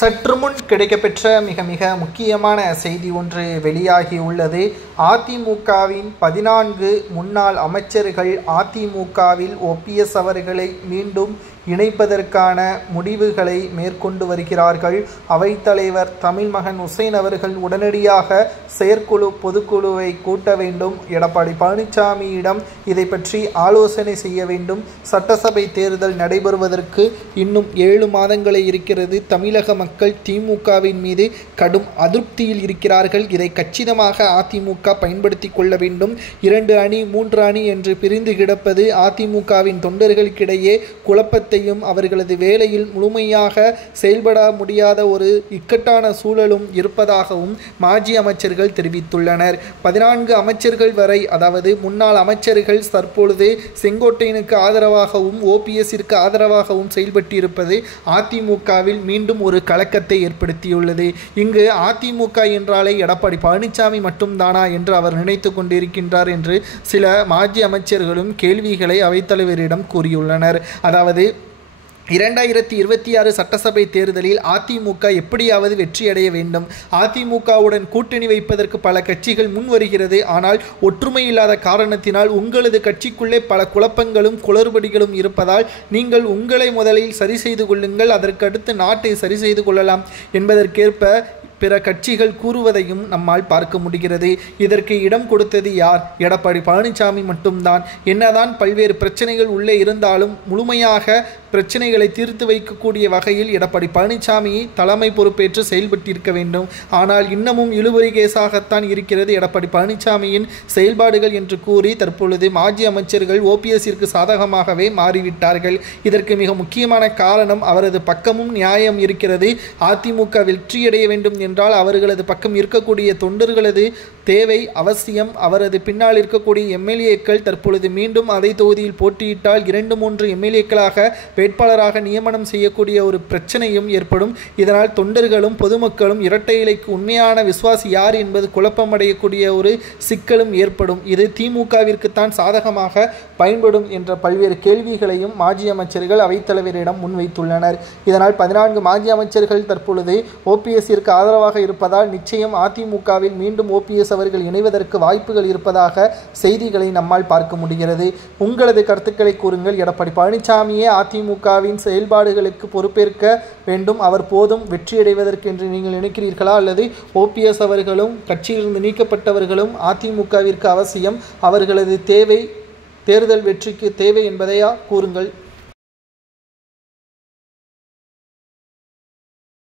சற்றுமுன் கிடைக்கப்பெற்ற மிக மிக முக்கியமான செய்தி ஒன்று வெளியாகியுள்ளது. அதிமுகவின் 14 முன்னாள் அமைச்சர்கள் அதிமுகவில் OPS அவர்களை மீண்டும் இணைப்பதற்கான முடிவுகளை மேற்கொண்டு வருகிறார்கள். அவைத்தலைவர் தமிழ்மகன் உசேன் அவர்கள் உடனடியாக செயற்குழு பொதுக்குழுவை கூட்ட வேண்டும். எடப்பாடி பழனிசாமியிடம் இதை பற்றி ஆலோசனை செய்ய வேண்டும். சட்டசபை தேர்தல் நடைபெறுவதற்கு இன்னும் 7 மாதங்களே இருக்கிறது. தமிழக மக்கள் திமுகவின் மீது கடும் அதிருப்தியில் இருக்கிறார்கள். இதை கச்சிதமாக அதிமுக பயன்படுத்தி கொள்ள வேண்டும். 2 அணி 3 அணி என்று பிரிந்து கிடப்பது அதிமுகவின் தொண்டர்களுக்கிடையே குழப்பத்தையும் அவர்களது வேலையில் முழுமையாக செயல்பட முடியாத ஒரு இக்கட்டான சூழலும் இருப்பதாகவும் மாஜி அமைச்சர்கள் தெரிவித்துள்ளனர். 14 அமைச்சர்கள் வரை, அதாவது முன்னாள் அமைச்சர்கள் தற்பொழுது செங்கோட்டையனுக்கு ஆதரவாகவும் OPSற்கு ஆதரவாகவும் செயல்பட்டிருப்பது அதிமுகவில் மீண்டும் ஒரு கலக்கத்தை ஏற்படுத்தியுள்ளது. இங்கு அதிமுக என்றாலே எடப்பாடி பழனிசாமி மட்டும்தானா என்று அவர் நினைத்து கொண்டிருக்கின்றார் என்று சில மாஜி அமைச்சர்களும் கேள்விகளை அவைத்தலைவரிடம் கூறியுள்ளனர். அதாவது 2026 சட்டசபை தேர்தலில் அதிமுக எப்படியாவது வெற்றியடைய வேண்டும். அதிமுகவுடன் கூட்டணி வைப்பதற்கு பல கட்சிகள் முன் வருகிறது. ஆனால் ஒற்றுமை இல்லாத காரணத்தினால் உங்களது கட்சிக்குள்ளே பல குழப்பங்களும் குளறுபடிகளும் இருப்பதால் நீங்கள் உங்களை முதலில் சரி செய்து கொள்ளுங்கள், அதற்கடுத்து நாட்டை சரி செய்து கொள்ளலாம் என்பதற்கேற்ப பிற கட்சிகள் கூறுவதையும் நம்மால் பார்க்க முடிகிறது. இதற்கு இடம் கொடுத்தது யார்? எடப்பாடி பழனிசாமி மட்டும்தான். என்னதான் பல்வேறு பிரச்சனைகள் உள்ளே இருந்தாலும் முழுமையாக பிரச்சனைகளை தீர்த்து வைக்கக்கூடிய வகையில் எடப்பாடி பழனிசாமி தலைமை பொறுப்பேற்று செயல்பட்டிருக்க வேண்டும். ஆனால் இன்னமும் இழுபறி கேசாகத்தான் இருக்கிறது எடப்பாடி பழனிசாமியின் செயல்பாடுகள் என்று கூறி தற்பொழுது மாஜி அமைச்சர்கள் OPSற்கு சாதகமாகவே மாறிவிட்டார்கள். இதற்கு மிக முக்கியமான காரணம் அவரது பக்கமும் நியாயம் இருக்கிறது. அதிமுக வெற்றியடைய வேண்டும் என்றால் அவர்களது பக்கம் இருக்கக்கூடிய தொண்டர்களது தேவை அவசியம். அவரது பின்னால் இருக்கக்கூடிய MLAக்கள் தற்பொழுது மீண்டும் அதே தொகுதியில் போட்டியிட்டால் 2-3 MLAக்களாக வேட்பாளராக நியமனம் செய்யக்கூடிய ஒரு பிரச்சனையும் ஏற்படும். இதனால் தொண்டர்களும் பொதுமக்களும் இரட்டை இலைக்கு உண்மையான விசுவாசி யார் என்பது குழப்பமடையக்கூடிய ஒரு சிக்கலும் ஏற்படும். இது திமுகவிற்குத்தான் சாதகமாக பயன்படும் என்ற பல்வேறு கேள்விகளையும் மாஜி அமைச்சர்கள் அவைத்தலைவரிடம் முன்வைத்துள்ளனர். இதனால் 14 மாஜி அமைச்சர்கள் தற்பொழுது OPSற்கு ஆதரவாக இருப்பதால் நிச்சயம் அதிமுகவில் மீண்டும் OPS அவர்கள் இணைவதற்கு வாய்ப்புகள் இருப்பதாக செய்திகளை நம்மால் பார்க்க முடிகிறது. உங்களது கருத்துக்களை கூறுங்கள். எடப்பாடி பழனிசாமியே அதிமுகவின் செயல்பாடுகளுக்கு பொறுப்பேற்க வேண்டும், அவர் போதும் வெற்றியடைவதற்கு என்று நீங்கள் நினைக்கிறீர்களா? அல்லது OPS அவர்களும் கட்சியிலிருந்து நீக்கப்பட்டவர்களும் அதிமுகவிற்கு அவசியம், அவர்களது தேவை தேர்தல் வெற்றிக்கு தேவை என்பதையா கூறுங்கள்.